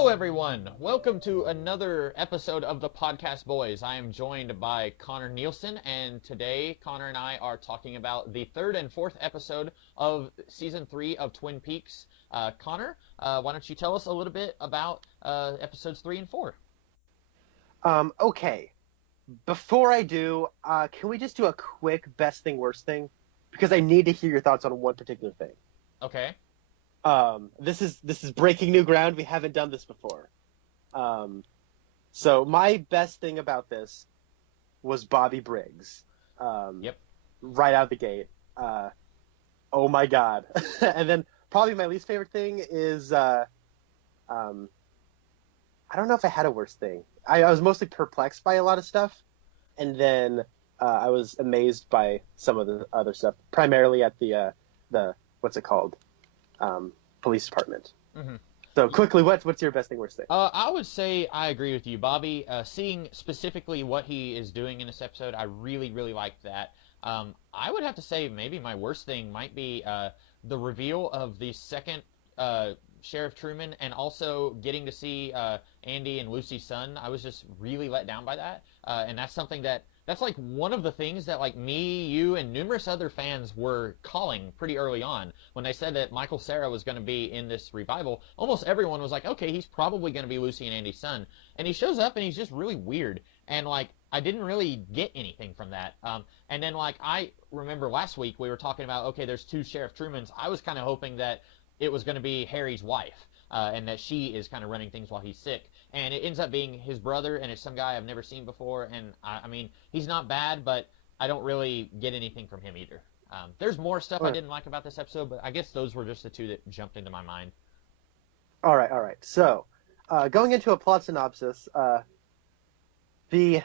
Hello, everyone. Welcome to another episode of the Podcast Boys. I am joined by Connor Nielsen, and today Connor and I are talking about the third and fourth episode of Season 3 of Twin Peaks. Connor, why don't you tell us a little bit about episodes 3 and 4? Okay. Before I do, can we just do a quick best thing, worst thing? Because I need to hear your thoughts on one particular thing. Okay. This is breaking new ground. We haven't done this before. So my best thing about this was Bobby Briggs. Yep. Right out the gate. Oh my God. And then probably my least favorite thing is, I don't know if I had a worst thing. I was mostly perplexed by a lot of stuff, and then I was amazed by some of the other stuff, primarily at the what's it called? Police department. Mm-hmm. So quickly, what's your best thing, worst thing? I would say I agree with you, Bobby. Seeing specifically what he is doing in this episode, I really, really liked that. I would have to say maybe my worst thing might be the reveal of the second Sheriff Truman, and also getting to see Andy and Lucy's son. I was just really let down by that, and that's something that's like one of the things that like me, you, and numerous other fans were calling pretty early on when they said that Michael Cera was going to be in this revival. Almost everyone was like, okay, he's probably going to be Lucy and Andy's son, and he shows up and he's just really weird, and like I didn't really get anything from that. And then like I remember last week we were talking about, okay, there's two Sheriff Trumans. I was kind of hoping that it was going to be Harry's wife, and that she is kind of running things while he's sick. And it ends up being his brother, and it's some guy I've never seen before. And, I mean, he's not bad, but I don't really get anything from him either. There's more stuff I didn't like about this episode, but I guess those were just the two that jumped into my mind. All right. So, going into a plot synopsis, the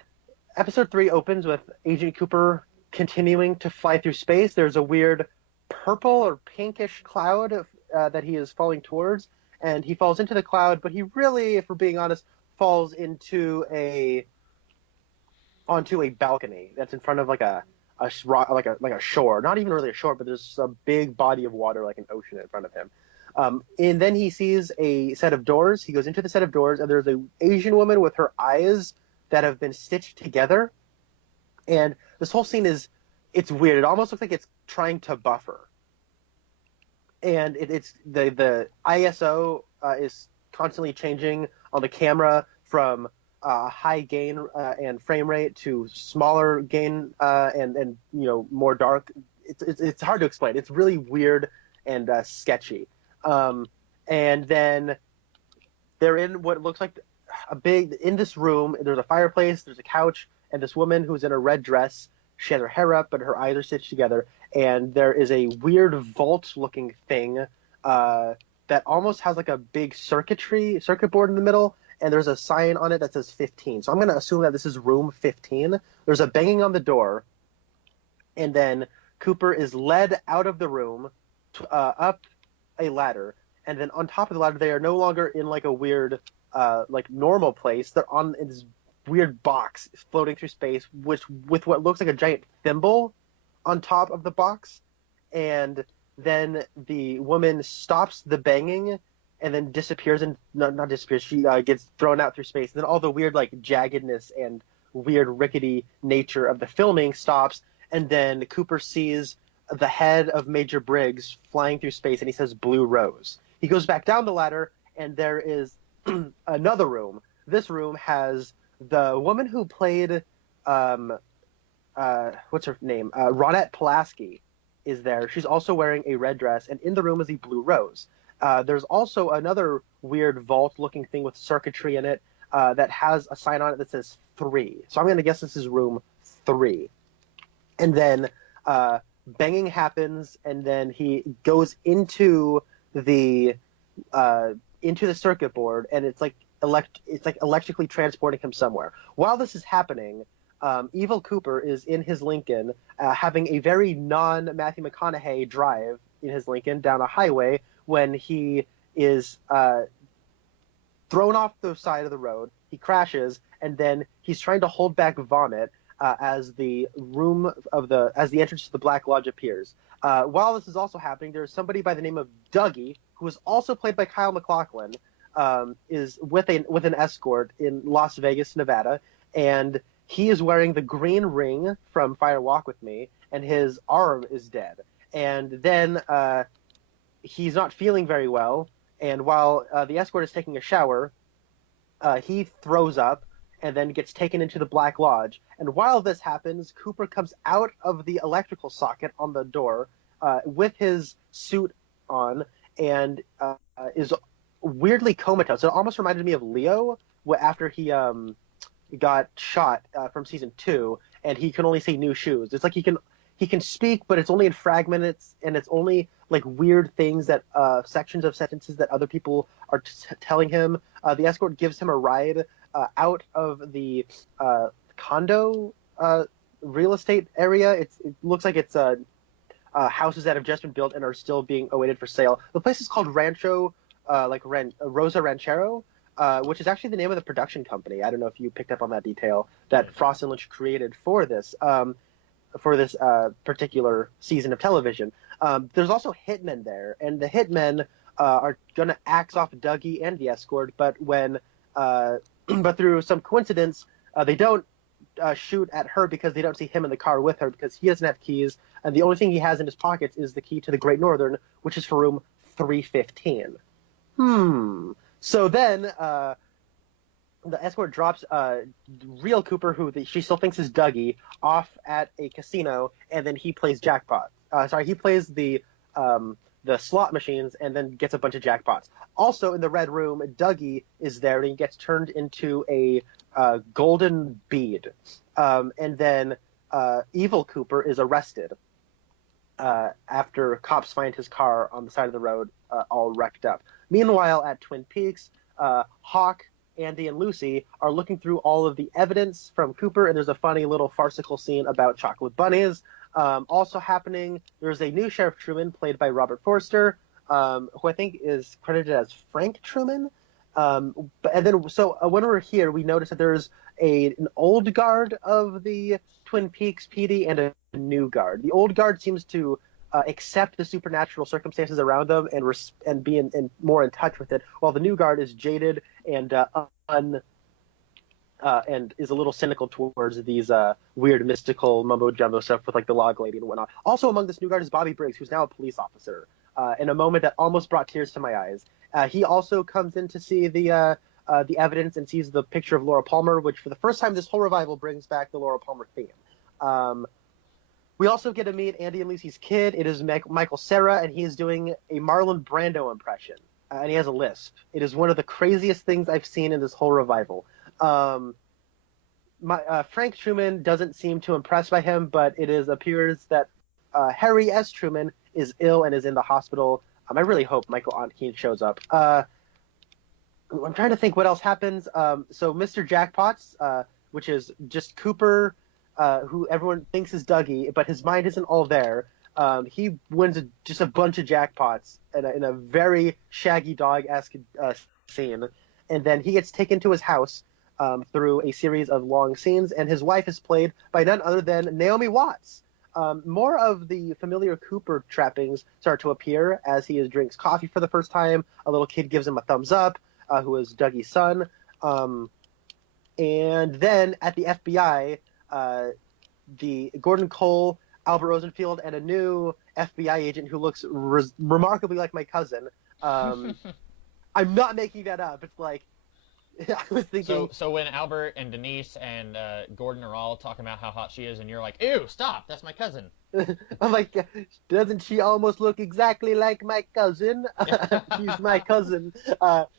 episode 3 opens with Agent Cooper continuing to fly through space. There's a weird purple or pinkish cloud that he is falling towards, and he falls into the cloud, but he really, if we're being honest, falls onto a balcony that's in front of like a shore. Not even really a shore, but there's a big body of water, like an ocean, in front of him. And then he sees a set of doors. He goes into the set of doors, and there's an Asian woman with her eyes that have been stitched together. And this whole scene it's weird. It almost looks like it's trying to buffer. And it's the ISO is constantly changing on the camera from high gain and frame rate to smaller gain and more dark. It's hard to explain. It's really weird and sketchy. And then they're in what looks like in this room. There's a fireplace. There's a couch, and this woman who's in a red dress. She has her hair up, but her eyes are stitched together. And there is a weird vault-looking thing that almost has like a big circuit board in the middle, and there's a sign on it that says 15. So I'm going to assume that this is room 15. There's a banging on the door, and then Cooper is led out of the room up a ladder, and then on top of the ladder, they are no longer in like a weird like normal place. They're on this weird box floating through space, with what looks like a giant thimble on top of the box. And then the woman stops the banging and then disappears, and not disappears, she gets thrown out through space. And then all the weird like jaggedness and weird rickety nature of the filming stops, and then Cooper sees the head of Major Briggs flying through space, and he says Blue Rose. He goes back down the ladder, and there is another room. This room has the woman who played, what's her name? Ronette Pulaski is there. She's also wearing a red dress, and in the room is the Blue Rose. There's also another weird vault-looking thing with circuitry in it that has a sign on it that says 3. So I'm going to guess this is room 3. And then banging happens, and then he goes into the circuit board, and it's like electrically transporting him somewhere. While this is happening, Evil Cooper is in his Lincoln, having a very non-Matthew McConaughey drive in his Lincoln down a highway, when he is thrown off the side of the road. He crashes, and then he's trying to hold back vomit as the entrance to the Black Lodge appears. While this is also happening, there's somebody by the name of Dougie, who is also played by Kyle MacLachlan, is with an escort in Las Vegas, Nevada, and he is wearing the green ring from Fire Walk with Me, and his arm is dead. And then he's not feeling very well, and while the escort is taking a shower, he throws up and then gets taken into the Black Lodge. And while this happens, Cooper comes out of the electrical socket on the door with his suit on and is weirdly comatose. It almost reminded me of Leo after he got shot from season 2, and he can only say new shoes. It's like he can speak, but it's only in fragments, and it's only like weird things that sections of sentences that other people are telling him. The escort gives him a ride out of the condo real estate area. It looks like it's houses that have just been built and are still being awaited for sale. The place is called Rancho, Rosa Ranchero, which is actually the name of the production company. I don't know if you picked up on that detail that Frost and Lynch created for this particular season of television. There's also hitmen there, and the hitmen are going to axe off Dougie and the escort, but but through some coincidence, they don't shoot at her because they don't see him in the car with her because he doesn't have keys, and the only thing he has in his pockets is the key to the Great Northern, which is for room 315. So then the escort drops real Cooper, who she still thinks is Dougie, off at a casino, and then he plays jackpot. He plays the slot machines and then gets a bunch of jackpots. Also in the red room, Dougie is there, and he gets turned into a golden bead. And then evil Cooper is arrested after cops find his car on the side of the road all wrecked up. Meanwhile, at Twin Peaks, Hawk, Andy, and Lucy are looking through all of the evidence from Cooper, and there's a funny little farcical scene about chocolate bunnies. Also happening, there's a new Sheriff Truman, played by Robert Forster, who I think is credited as Frank Truman. And then, so when we're here, we notice that there's an old guard of the Twin Peaks PD and a new guard. The old guard seems to accept the supernatural circumstances around them and be more in touch with it, while the new guard is jaded and is a little cynical towards these weird mystical mumbo jumbo stuff with like the log lady and whatnot. Also among this new guard is Bobby Briggs, who's now a police officer, in a moment that almost brought tears to my eyes. He also comes in to see the evidence and sees the picture of Laura Palmer, which for the first time this whole revival brings back the Laura Palmer theme. We also get to meet Andy and Lucy's kid. It is Michael Cera, and he is doing a Marlon Brando impression, and he has a lisp. It is one of the craziest things I've seen in this whole revival. Frank Truman doesn't seem too impressed by him, but it appears that Harry S. Truman is ill and is in the hospital. I really hope Michael Ontkean shows up. I'm trying to think what else happens. So Mr. Jackpots, which is just Cooper, who everyone thinks is Dougie, but his mind isn't all there. He wins just a bunch of jackpots in a very Shaggy Dog-esque scene. And then he gets taken to his house through a series of long scenes, and his wife is played by none other than Naomi Watts. More of the familiar Cooper trappings start to appear as he drinks coffee for the first time. A little kid gives him a thumbs up, who is Dougie's son. And then at the FBI, the Gordon Cole, Albert Rosenfield, and a new FBI agent who looks remarkably like my cousin. I'm not making that up. It's like, I was thinking. So when Albert and Denise and Gordon are all talking about how hot she is, and you're like, "Ew, stop! That's my cousin." I'm like, doesn't she almost look exactly like my cousin? She's my cousin.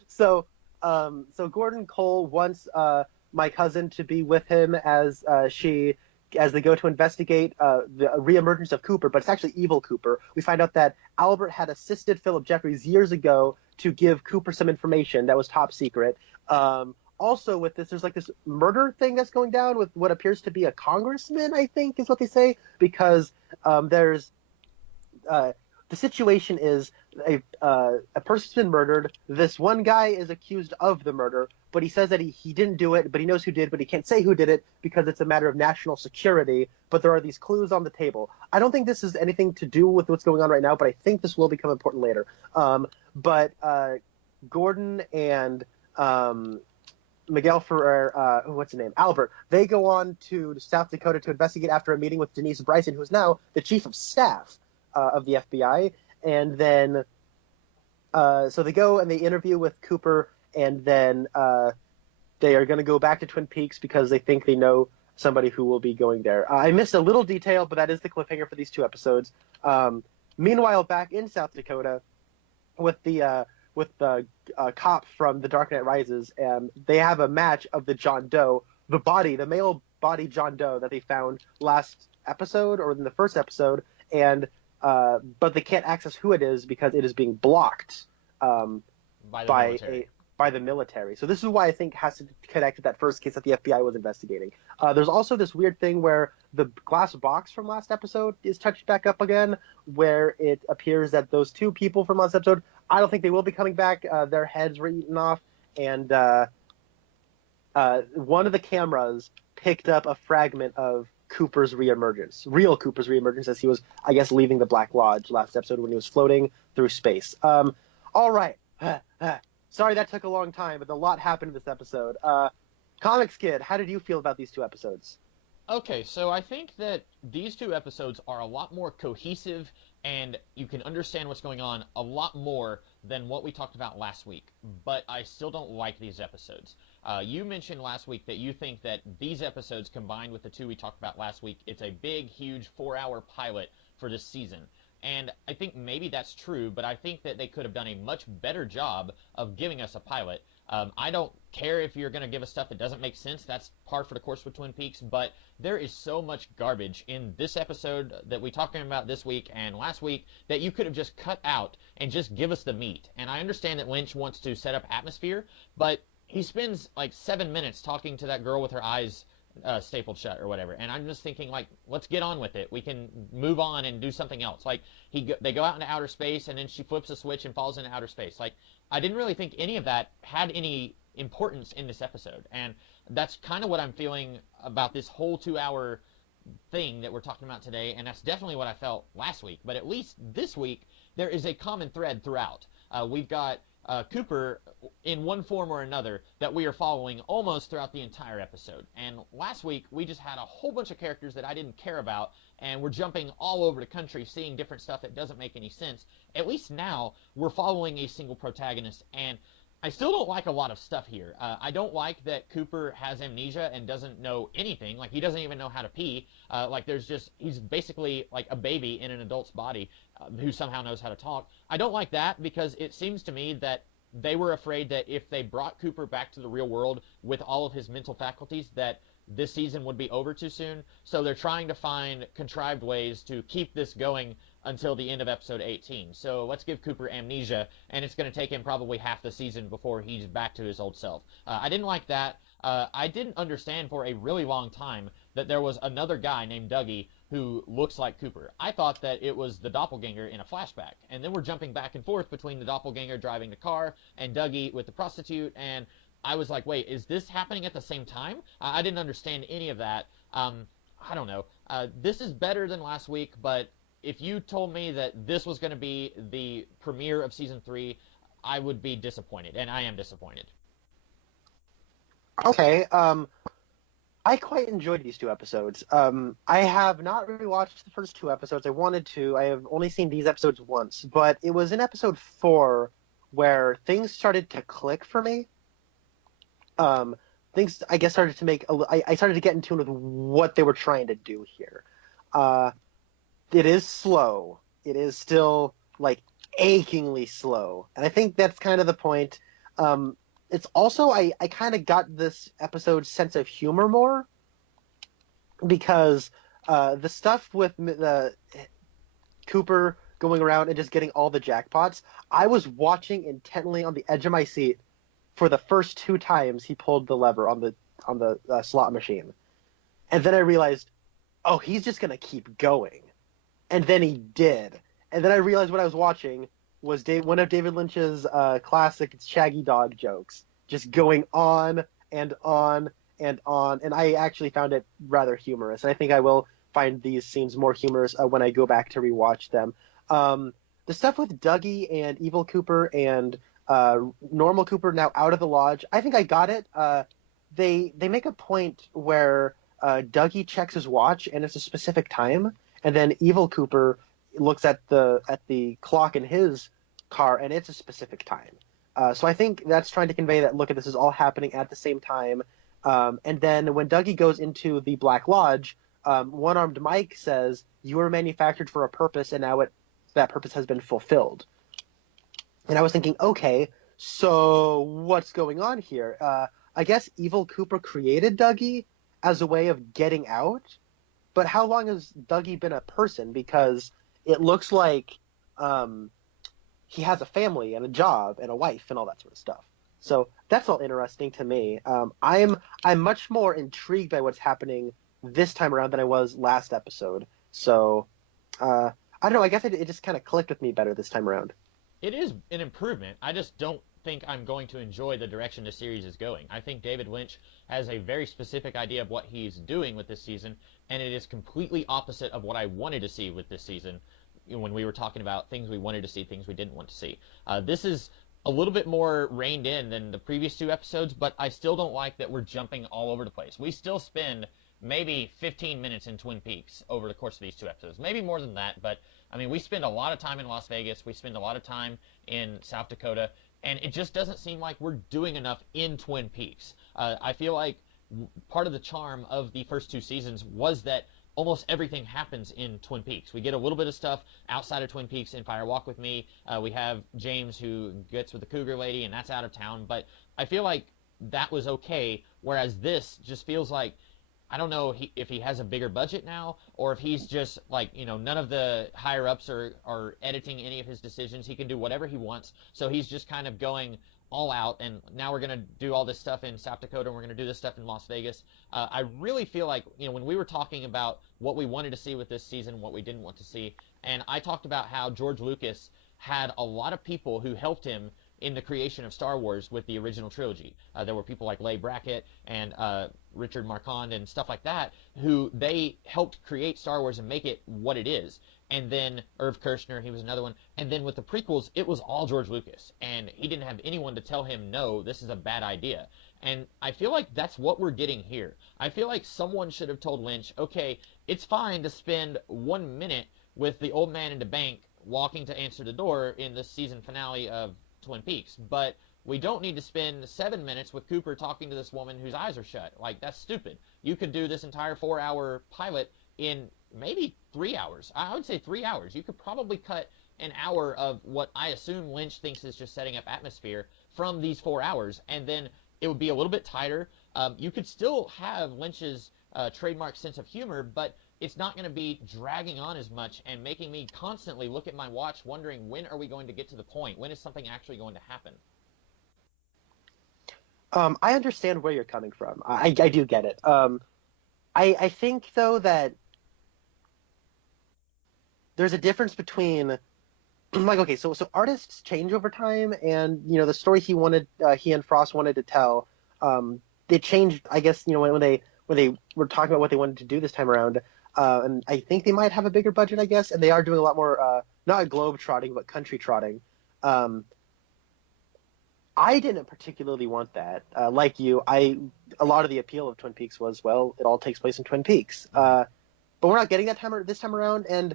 So Gordon Cole wants my cousin to be with him as they go to investigate the reemergence of Cooper, but it's actually evil Cooper. We find out that Albert had assisted Philip Jeffries years ago to give Cooper some information that was top secret. Also with this, there's like this murder thing that's going down with what appears to be a congressman, I think is what they say, because there's the situation is a person's been murdered. This one guy is accused of the murder, but he says that he didn't do it, but he knows who did, but he can't say who did it because it's a matter of national security. But there are these clues on the table. I don't think this is anything to do with what's going on right now, but I think this will become important later. But Gordon and Miguel Ferrer, what's his name? Albert. They go on to South Dakota to investigate after a meeting with Denise Bryson, who is now the chief of staff of the FBI. And then, so they go and they interview with Cooper, and then they are going to go back to Twin Peaks because they think they know somebody who will be going there. I missed a little detail, but that is the cliffhanger for these 2 episodes. Meanwhile, back in South Dakota, with the cop from The Dark Knight Rises, and they have a match of the John Doe, the male body John Doe that they found last episode or in the first episode, and but they can't access who it is because it is being blocked by the military. So this is why I think it has to connect to that first case that the FBI was investigating. There's also this weird thing where the glass box from last episode is touched back up again, where it appears that those 2 people from last episode, I don't think they will be coming back. Their heads were eaten off, and one of the cameras picked up a fragment of Cooper's reemergence, real Cooper's reemergence, as he was, I guess, leaving the Black Lodge last episode when he was floating through space. All right. Sorry that took a long time, but a lot happened in this episode. Comixkid, how did you feel about these 2 episodes? Okay, so I think that these 2 episodes are a lot more cohesive, and you can understand what's going on a lot more than what we talked about last week. But I still don't like these episodes. You mentioned last week that you think that these episodes, combined with the 2 we talked about last week, it's a big, huge 4-hour pilot for this season. And I think maybe that's true, but I think that they could have done a much better job of giving us a pilot. I don't care if you're going to give us stuff that doesn't make sense. That's par for the course with Twin Peaks, but there is so much garbage in this episode that we're talking about this week and last week that you could have just cut out and just give us the meat. And I understand that Lynch wants to set up atmosphere, but he spends like 7 minutes talking to that girl with her eyes stapled shut or whatever, and I'm just thinking, like, let's get on with it. We can move on and do something else. Like, they go out into outer space, and then she flips a switch and falls into outer space. Like, I didn't really think any of that had any importance in this episode, and that's kind of what I'm feeling about this whole 2-hour thing that we're talking about today, and that's definitely what I felt last week. But at least this week, there is a common thread throughout. We've got Cooper in one form or another that we are following almost throughout the entire episode. And last week, we just had a whole bunch of characters that I didn't care about, and we're jumping all over the country, seeing different stuff that doesn't make any sense. At least now, we're following a single protagonist, and I still don't like a lot of stuff here. I don't like that Cooper has amnesia and doesn't know anything. Like, he doesn't even know how to pee. He's basically like a baby in an adult's body who somehow knows how to talk. I don't like that because it seems to me that they were afraid that if they brought Cooper back to the real world with all of his mental faculties, that this season would be over too soon. So they're trying to find contrived ways to keep this going until the end of episode 18. So let's give Cooper amnesia, and it's going to take him probably half the season before he's back to his old self. I didn't like that. I didn't understand for a really long time that there was another guy named Dougie who looks like Cooper. I thought that it was the doppelganger in a flashback, and then we're jumping back and forth between the doppelganger driving the car and Dougie with the prostitute, and I was like, wait, is this happening at the same time? I didn't understand any of that. I don't know. This is better than last week, but if you told me that this was going to be the premiere of season 3, I would be disappointed, and I am disappointed. Okay, I quite enjoyed these 2 episodes. I have not really watched the first 2 episodes. I wanted to. I have only seen these episodes once, but it was in episode 4 where things started to click for me. Things, I guess, started to make. I started to get in tune with what they were trying to do here. It is slow. It is still, like, achingly slow, and I think that's kind of the point. It's also, I kind of got this episode's sense of humor more, because the stuff with Cooper going around and just getting all the jackpots, I was watching intently on the edge of my seat for the first 2 times he pulled the lever on the slot machine. And then I realized, oh, he's just going to keep going. And then he did. And then I realized what I was watching was one of David Lynch's classic Shaggy Dog jokes, just going on and on and on. And I actually found it rather humorous. And I think I will find these scenes more humorous when I go back to rewatch them. The stuff with Dougie and Evil Cooper and Normal Cooper now out of the lodge. I think I got it. They make a point where Dougie checks his watch and it's a specific time, and then Evil Cooper looks at the clock in his car and it's a specific time. So I think that's trying to convey that, look, this is all happening at the same time. And then when Dougie goes into the Black Lodge, One-Armed Mike says, "You were manufactured for a purpose, and now that purpose has been fulfilled." And I was thinking, okay, so what's going on here? I guess Evil Cooper created Dougie as a way of getting out, but how long has Dougie been a person? Because it looks like he has a family and a job and a wife and all that sort of stuff. So that's all interesting to me. I'm much more intrigued by what's happening this time around than I was last episode. So I don't know. I guess it just kind of clicked with me better this time around. It is an improvement. I just don't think I'm going to enjoy the direction the series is going. I think David Lynch has a very specific idea of what he's doing with this season, and it is completely opposite of what I wanted to see with this season when we were talking about things we wanted to see, things we didn't want to see. This is a little bit more reined in than the previous two episodes, but I still don't like that we're jumping all over the place. We still spend maybe 15 minutes in Twin Peaks over the course of these two episodes. Maybe more than that, but I mean, we spend a lot of time in Las Vegas. We spend a lot of time in South Dakota, and it just doesn't seem like we're doing enough in Twin Peaks. I feel like part of the charm of the first two seasons was that almost everything happens in Twin Peaks. We get a little bit of stuff outside of Twin Peaks in Fire Walk with Me. We have James who gets with the Cougar Lady, and that's out of town. But I feel like that was okay, whereas this just feels like, I don't know if he has a bigger budget now, or if he's just like, none of the higher ups are editing any of his decisions. He can do whatever he wants. So he's just kind of going all out, and now we're going to do all this stuff in South Dakota, and we're going to do this stuff in Las Vegas. I really feel like, when we were talking about what we wanted to see with this season, what we didn't want to see, and I talked about how George Lucas had a lot of people who helped him in the creation of Star Wars with the original trilogy. There were people like Leigh Brackett and Richard Marquand and stuff like that, who they helped create Star Wars and make it what it is. And then Irv Kershner, he was another one. And then with the prequels, it was all George Lucas. And he didn't have anyone to tell him, no, this is a bad idea. And I feel like that's what we're getting here. I feel like someone should have told Lynch, okay, it's fine to spend 1 minute with the old man in the bank walking to answer the door in the season finale of Twin Peaks, but we don't need to spend 7 minutes with Cooper talking to this woman whose eyes are shut. Like, that's stupid. You could do this entire 4-hour pilot in maybe 3 hours. I would say 3 hours. You could probably cut an hour of what I assume Lynch thinks is just setting up atmosphere from these 4 hours, and then it would be a little bit tighter. You could still have Lynch's trademark sense of humor, but it's not going to be dragging on as much and making me constantly look at my watch wondering, when are we going to get to the point? When is something actually going to happen? I understand where you're coming from. I do get it. I think, though, that there's a difference between, like, okay, so artists change over time, and, the story he and Frost wanted to tell, they changed, I guess, when they were talking about what they wanted to do this time around. And I think they might have a bigger budget, I guess, and they are doing a lot more, not globe trotting, but country trotting. I didn't particularly want that. Like you, a lot of the appeal of Twin Peaks was, well, it all takes place in Twin Peaks. But we're not getting that this time around, and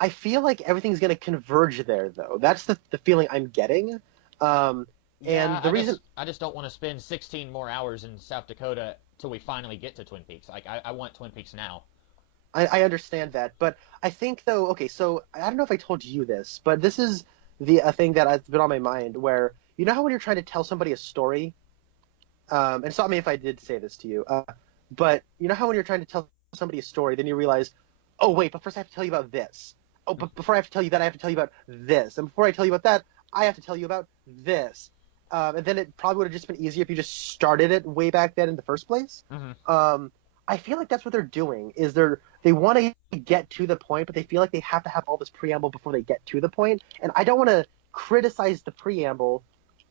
I feel like everything's going to converge there, though. That's the feeling I'm getting. And the reason I just don't want to spend 16 more hours in South Dakota till we finally get to Twin Peaks. Like, I want Twin Peaks now. I understand that, but I think, though, okay, so I don't know if I told you this, but this is a thing that has been on my mind, where, how when you're trying to tell somebody a story, and stop me if I did say this to you, but how when you're trying to tell somebody a story, then you realize, oh, wait, but first I have to tell you about this. Oh, but before I have to tell you that, I have to tell you about this. And before I tell you about that, I have to tell you about this. And then it probably would have just been easier if you just started it way back then in the first place. Mm-hmm. I feel like that's what they're doing, is they want to get to the point, but they feel like they have to have all this preamble before they get to the point. And I don't want to criticize the preamble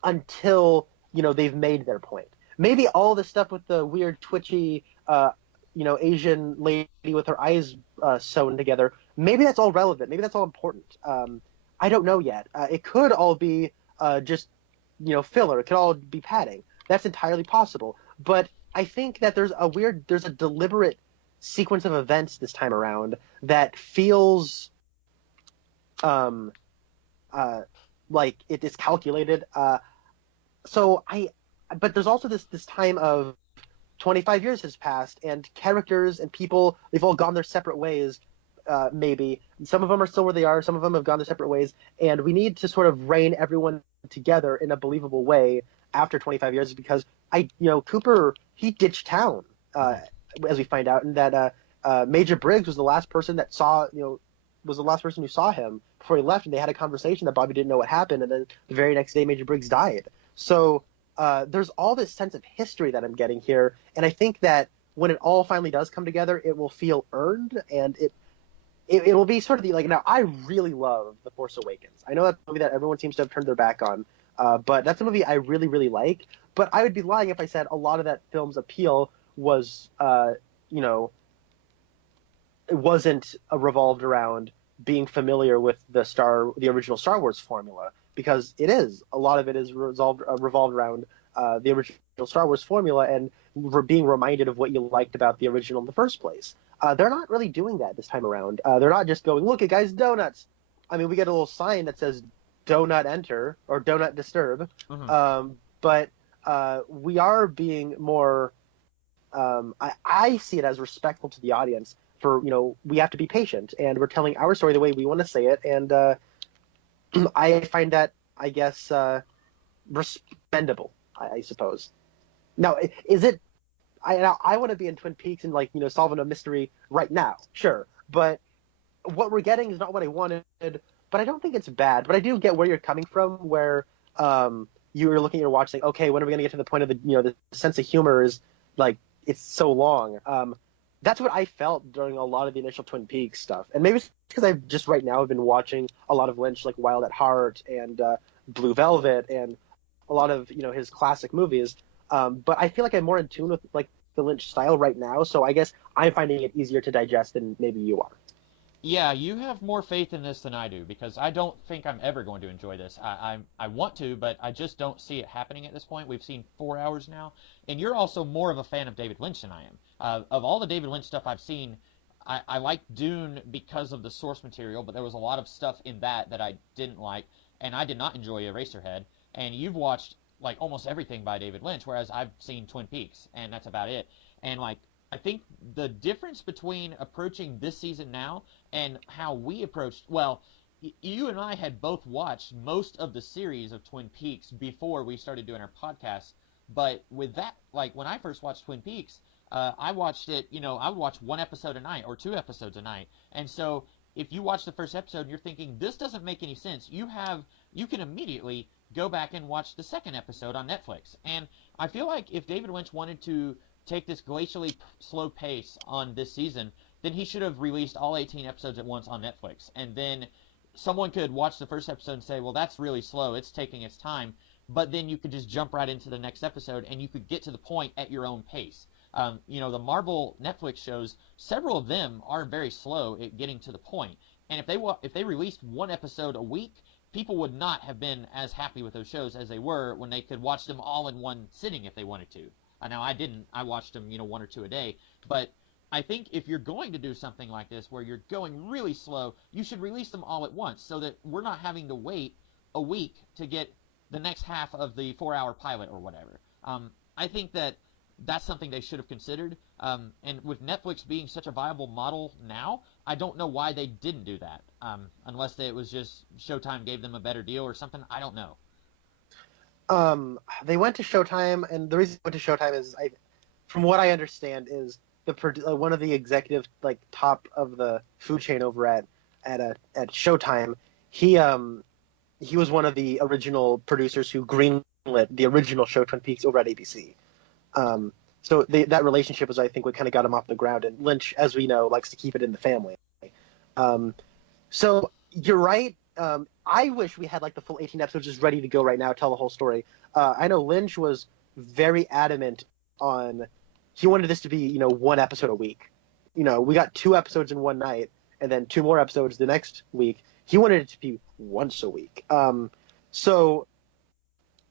until, they've made their point. Maybe all the stuff with the weird, twitchy, Asian lady with her eyes sewn together, maybe that's all relevant. Maybe that's all important. I don't know yet. It could all be just filler. It could all be padding. That's entirely possible. But I think that there's a deliberate sequence of events this time around that feels like it is calculated. But there's also this time of 25 years has passed, and characters and people, they've all gone their separate ways. Maybe some of them are still where they are, some of them have gone their separate ways, and we need to sort of rein everyone together in a believable way after 25 years, because Cooper, he ditched town, as we find out, and that Major Briggs was the last person that was the last person who saw him before he left, and they had a conversation that Bobby didn't know what happened, and then the very next day Major Briggs died. So there's all this sense of history that I'm getting here, and I think that when it all finally does come together, it will feel earned, and it will be sort of now, I really love The Force Awakens. I know that's a movie that everyone seems to have turned their back on, but that's a movie I really, really like. But I would be lying if I said a lot of that film's appeal was, it wasn't revolved around being familiar with the original Star Wars formula, because it is. A lot of it is revolved around the original Star Wars formula and being reminded of what you liked about the original in the first place. They're not really doing that this time around. They're not just going, look, guys, donuts. I mean, we get a little sign that says "Donut Enter" or "Donut Disturb," but we are being more. I see it as respectful to the audience. For we have to be patient, and we're telling our story the way we want to say it, and I find that, I guess, respectable, I suppose. Now, is it? I want to be in Twin Peaks and solving a mystery right now, sure. But what we're getting is not what I wanted. But I don't think it's bad. But I do get where you're coming from, where you were looking at your watch saying, okay, when are we going to get to the point of the sense of humor is it's so long. That's what I felt during a lot of the initial Twin Peaks stuff. And maybe it's because I've just right now been watching a lot of Lynch, like Wild at Heart and Blue Velvet and a lot of his classic movies. But I feel like I'm more in tune with the Lynch style right now, so I guess I'm finding it easier to digest than maybe you are. Yeah, you have more faith in this than I do, because I don't think I'm ever going to enjoy this. I want to, but I just don't see it happening at this point. We've seen 4 hours now, and you're also more of a fan of David Lynch than I am. Of all the David Lynch stuff I've seen, I like Dune because of the source material, but there was a lot of stuff in that I didn't like, and I did not enjoy Eraserhead. And you've watched almost everything by David Lynch, whereas I've seen Twin Peaks, and that's about it. And I think the difference between approaching this season now and how we approached, well, you and I had both watched most of the series of Twin Peaks before we started doing our podcast. But with that, when I first watched Twin Peaks, I watched it, I would watch one episode a night or 2 episodes a night. And so if you watch the first episode and you're thinking, this doesn't make any sense, you can immediately go back and watch the second episode on Netflix. And I feel like if David Lynch wanted to take this glacially slow pace on this season, then he should have released all 18 episodes at once on Netflix. And then someone could watch the first episode and say, well, that's really slow, it's taking its time. But then you could just jump right into the next episode, and you could get to the point at your own pace. The Marvel Netflix shows, several of them are very slow at getting to the point. And if they released one episode a week, people would not have been as happy with those shows as they were when they could watch them all in one sitting if they wanted to. Now, I didn't. I watched them, 1 or 2 a day. But I think if you're going to do something like this where you're going really slow, you should release them all at once so that we're not having to wait a week to get the next half of the 4-hour pilot or whatever. I think that's something they should have considered. And with Netflix being such a viable model now, I don't know why they didn't do that. Unless it was just Showtime gave them a better deal or something. I don't know. They went to Showtime, and the reason they went to Showtime is, from what I understand, is one of the executive top of the food chain over at Showtime. He was one of the original producers who greenlit the original show Twin Peaks over at ABC. So that relationship was, I think, what kind of got him off the ground. And Lynch, as we know, likes to keep it in the family. So you're right. I wish we had the full 18 episodes just ready to go right now, tell the whole story. I know Lynch was very adamant on, he wanted this to be, 1 episode a week. We got 2 episodes in one night and then 2 more episodes the next week. He wanted it to be once a week. So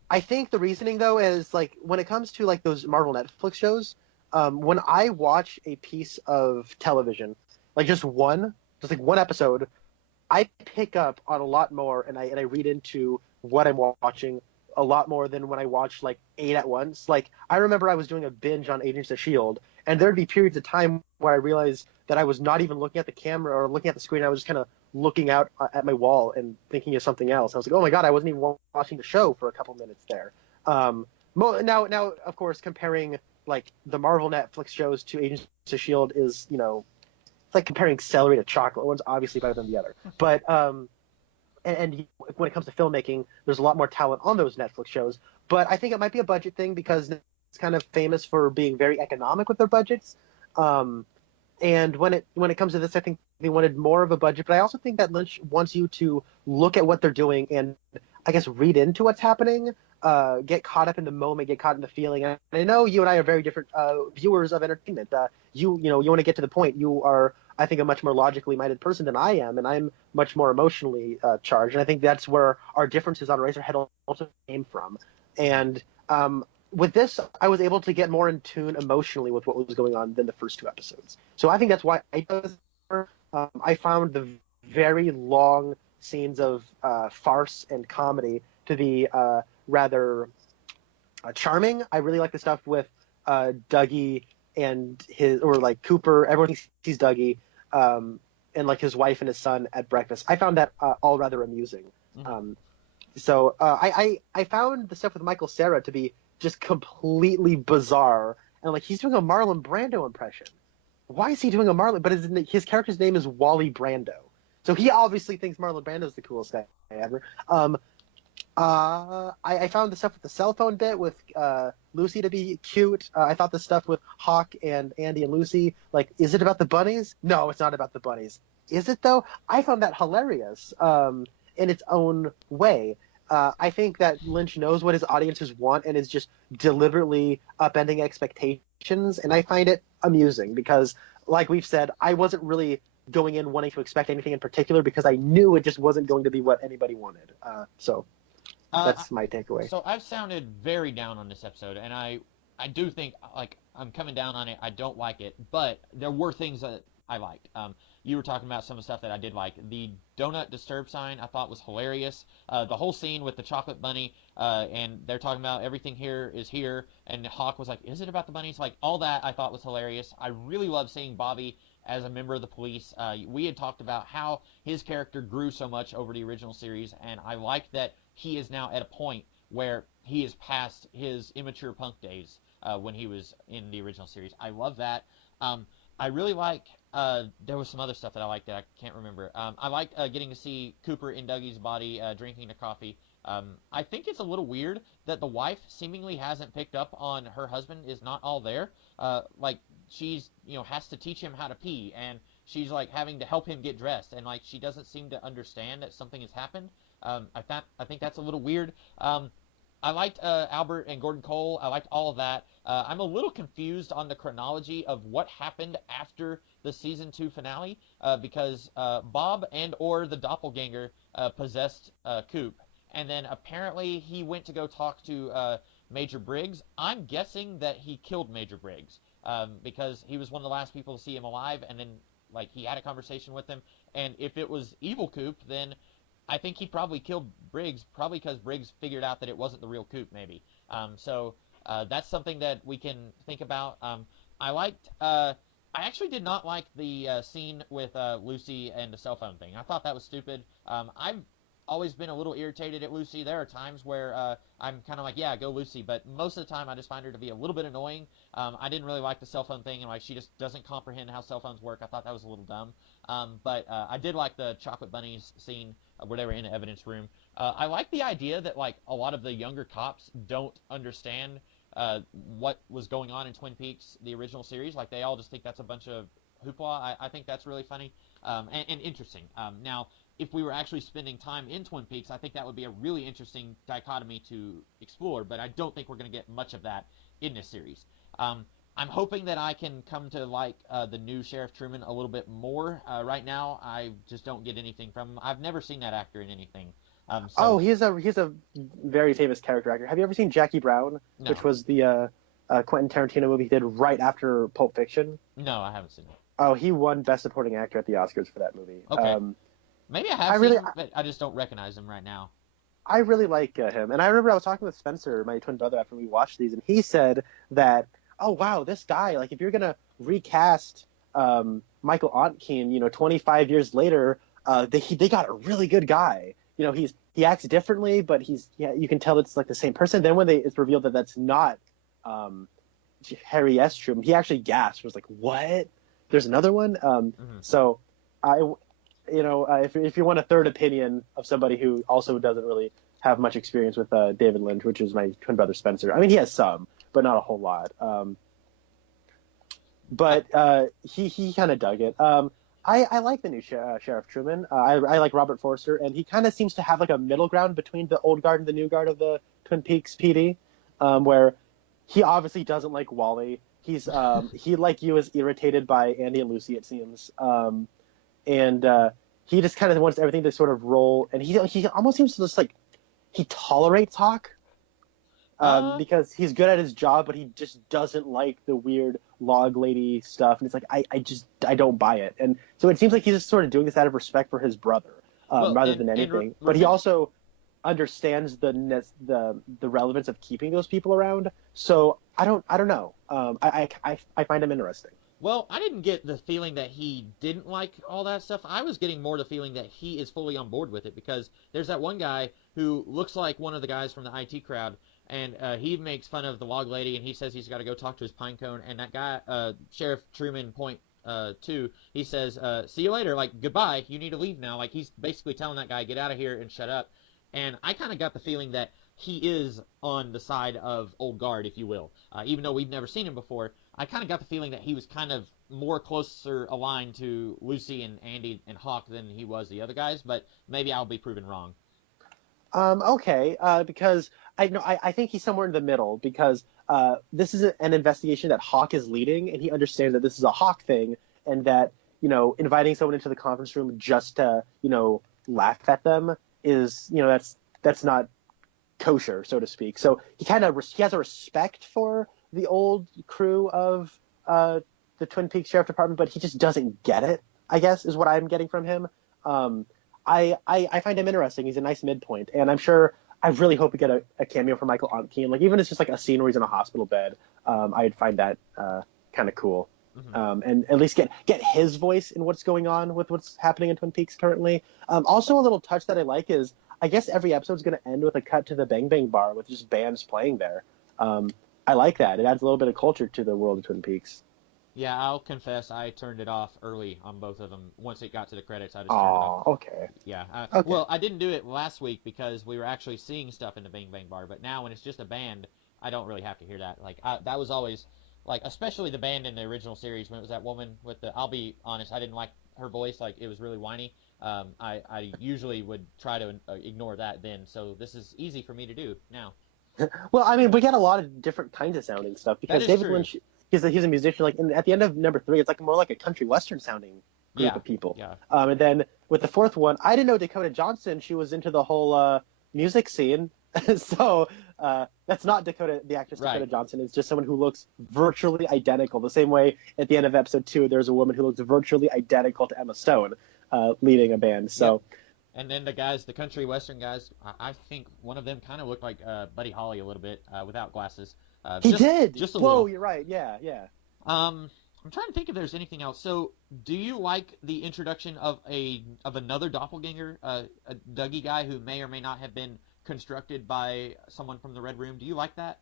I think the reasoning though is like when it comes to like those Marvel Netflix shows, when I watch a piece of television, like just like one episode, I pick up on a lot more, and I read into what I'm watching a lot more than when I watch like eight at once. Like I remember I was doing a binge on Agents of Shield, and there'd be periods of time where I realized that I was not even looking at the camera or looking at the screen. I was just kind of looking out at my wall and thinking of something else. I was like, oh my god, I wasn't even watching the show for a couple minutes there. Now, of course, comparing like the Marvel Netflix shows to Agents of Shield is, it's like comparing celery to chocolate. One's obviously better than the other. But and when it comes to filmmaking, there's a lot more talent on those Netflix shows. But I think it might be a budget thing because it's kind of famous for being very economic with their budgets. And when it comes to this, I think they wanted more of a budget. But I also think that Lynch wants you to look at what they're doing and I guess read into what's happening, get caught up in the moment, get caught in the feeling. And I know you and I are very different viewers of entertainment. You want to get to the point. You are, I think, a much more logically minded person than I am, and I'm much more emotionally charged. And I think that's where our differences on Razorhead also came from. And with this, I was able to get more in tune emotionally with what was going on than the first two episodes. So I think that's why I found the very long scenes of farce and comedy to be rather charming. I really like the stuff with Dougie and or like Cooper. Everyone thinks he's Dougie, and like his wife and his son at breakfast. I found that all rather amusing. Mm-hmm. So I found the stuff with Michael Cera to be just completely bizarre, and like he's doing a Marlon Brando impression. Why is he doing a Marlon? But his character's name is Wally Brando, so he obviously thinks Marlon Brando's the coolest guy ever. I found the stuff with the cell phone bit with Lucy to be cute. I thought the stuff with Hawk and Andy and Lucy, like, is it about the bunnies? No, it's not about the bunnies. Is it though? I found that hilarious in its own way. I think that Lynch knows what his audiences want and is just deliberately upending expectations, and I find it amusing because, like we've said, I wasn't really going in wanting to expect anything in particular because I knew it just wasn't going to be what anybody wanted. So that's my takeaway. So I've sounded very down on this episode, and I do think like I'm coming down on it. I don't like it, but there were things that I liked. You were talking about some of the stuff that I did like. The donut disturb sign I thought was hilarious. The whole scene with the chocolate bunny, and they're talking about everything here is here, and Hawk was like, "Is it about the bunnies?" Like all that I thought was hilarious. I really love seeing Bobby as a member of the police. We had talked about how his character grew so much over the original series, and I like that he is now at a point where he is past his immature punk days when he was in the original series. I love that. I really like. There was some other stuff that I liked that I can't remember. I like getting to see Cooper in Dougie's body drinking the coffee. I think it's a little weird that the wife seemingly hasn't picked up on her husband is not all there. Like she's has to teach him how to pee, and she's like having to help him get dressed, and like she doesn't seem to understand that something has happened. I think that's a little weird. I liked Albert and Gordon Cole. I liked all of that. I'm a little confused on the chronology of what happened after the season 2 finale because Bob and or the doppelganger possessed Coop, and then apparently he went to go talk to Major Briggs. I'm guessing that he killed Major Briggs because he was one of the last people to see him alive, and then like he had a conversation with him. And if it was evil Coop, then I think he probably killed Briggs, probably because Briggs figured out that it wasn't the real Coop, maybe. So that's something that we can think about. I liked. I actually did not like the scene with Lucy and the cell phone thing. I thought that was stupid. I've always been a little irritated at Lucy. There are times where I'm kind of like, yeah, go Lucy, but most of the time I just find her to be a little bit annoying. I didn't really like the cell phone thing, and like she just doesn't comprehend how cell phones work. I thought that was a little dumb. But I did like the chocolate bunnies scene where they were in the evidence room. I like the idea that like a lot of the younger cops don't understand what was going on in Twin Peaks, the original series. Like they all just think that's a bunch of hoopla. I think that's really funny and interesting. Now, if we were actually spending time in Twin Peaks, I think that would be a really interesting dichotomy to explore, but I don't think we're going to get much of that in this series. I'm hoping that I can come to like the new Sheriff Truman a little bit more. Right now, I just don't get anything from him. I've never seen that actor in anything. Oh, he's a very famous character actor. Have you ever seen Jackie Brown, No. which was the Quentin Tarantino movie he did right after Pulp Fiction? No, I haven't seen it. Oh, he won Best Supporting Actor at the Oscars for that movie. Okay. Maybe I I have seen really, him, but I just don't recognize him right now. I really like him. And I remember I was talking with Spencer, my twin brother, after we watched these, and he said that, oh wow, this guy, like if you're gonna recast Michael Ontkean, 25 years later, they got a really good guy. He acts differently, but you can tell it's like the same person. Then when it's revealed that that's not Harry S. Truman, he actually gasped. Was like, what? There's another one. So if you want a third opinion of somebody who also doesn't really have much experience with David Lynch, which is my twin brother Spencer. I mean, he has some, but not a whole lot. But he kind of dug it. I like the new Sheriff Truman. I like Robert Forster, and he kind of seems to have like a middle ground between the old guard and the new guard of the Twin Peaks PD, where he obviously doesn't like Wally. He like you is irritated by Andy and Lucy, it seems. And he just kind of wants everything to sort of roll, and he almost seems to just like he tolerates Hawk because he's good at his job, but he just doesn't like the weird log lady stuff, and it's like I don't buy it, and so it seems like he's just sort of doing this out of respect for his brother rather than anything. But he also understands the relevance of keeping those people around. So I don't know. I find him interesting. Well, I didn't get the feeling that he didn't like all that stuff. I was getting more the feeling that he is fully on board with it, because there's that one guy who looks like one of the guys from the IT crowd, and he makes fun of the log lady, and he says he's got to go talk to his pine cone, and that guy, Sheriff Truman Point 2, he says, see you later, like, goodbye, you need to leave now. Like, he's basically telling that guy, get out of here and shut up. And I kind of got the feeling that he is on the side of Old Guard, if you will. Even though we've never seen him before, I kind of got the feeling that he was kind of more closer aligned to Lucy and Andy and Hawk than he was the other guys, but maybe I'll be proven wrong. Okay, because I think he's somewhere in the middle, because this is an investigation that Hawk is leading, and he understands that this is a Hawk thing, and that, inviting someone into the conference room just to, laugh at them is, that's not kosher, so to speak. So he has a respect for the old crew of the Twin Peaks Sheriff Department, but he just doesn't get it, I guess, is what I'm getting from him. I find him interesting. He's a nice midpoint, and I really hope we get a cameo from Michael Ontkean. Like, even if it's just like a scene where he's in a hospital bed, I'd find that kind of cool. And at least get his voice in what's going on with what's happening in Twin Peaks currently. Also, a little touch that I like is, I guess every episode is going to end with a cut to the Bang Bang Bar with just bands playing there. I like that. It adds a little bit of culture to the world of Twin Peaks. Yeah, I'll confess I turned it off early on both of them. Once it got to the credits, I just turned it off. Okay. Yeah. Okay. Well, I didn't do it last week because we were actually seeing stuff in the Bang Bang Bar, but now when it's just a band, I don't really have to hear that. Like, that was always, like, especially the band in the original series when it was that woman with I'll be honest, I didn't like her voice. Like, it was really whiny. I usually would try to ignore that then, so this is easy for me to do now. Well, I mean, we get a lot of different kinds of sounding stuff, because David true. Lynch, he's a musician. Like, at the end of number 3, it's like more like a country western sounding group of people. Yeah. And then with the fourth one, I didn't know Dakota Johnson. She was into the whole music scene. So that's not the actress Dakota Johnson. It's just someone who looks virtually identical. The same way at the end of episode 2, there's a woman who looks virtually identical to Emma Stone leading a band. So. Yep. And then the country western guys, I think one of them kind of looked like Buddy Holly a little bit without glasses. He did. Just a Whoa, little. You're right. Yeah. I'm trying to think if there's anything else. So, do you like the introduction of another doppelganger, a Dougie guy who may or may not have been constructed by someone from the Red Room? Do you like that?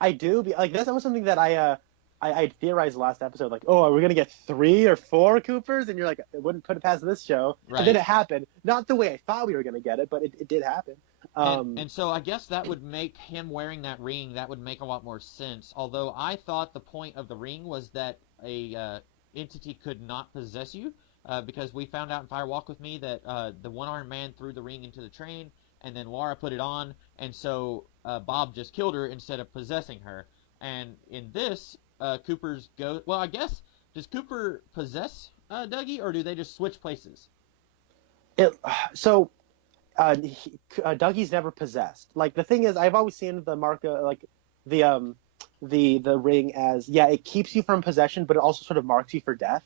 I do. Like, that was something that I theorized last episode, like, oh, are we going to get 3 or 4 Coopers? And you're like, it wouldn't put it past this show. Right. And then it happened. Not the way I thought we were going to get it, but it did happen. And so I guess that would make him wearing that ring, that would make a lot more sense. Although I thought the point of the ring was that a entity could not possess you, because we found out in Fire Walk With Me that the one-armed man threw the ring into the train, and then Laura put it on, and so Bob just killed her instead of possessing her. And in this, Cooper's go. Well, I guess, does Cooper possess Dougie, or do they just switch places? So Dougie's never possessed. Like the thing is, I've always seen the mark, like the ring as it keeps you from possession, but it also sort of marks you for death,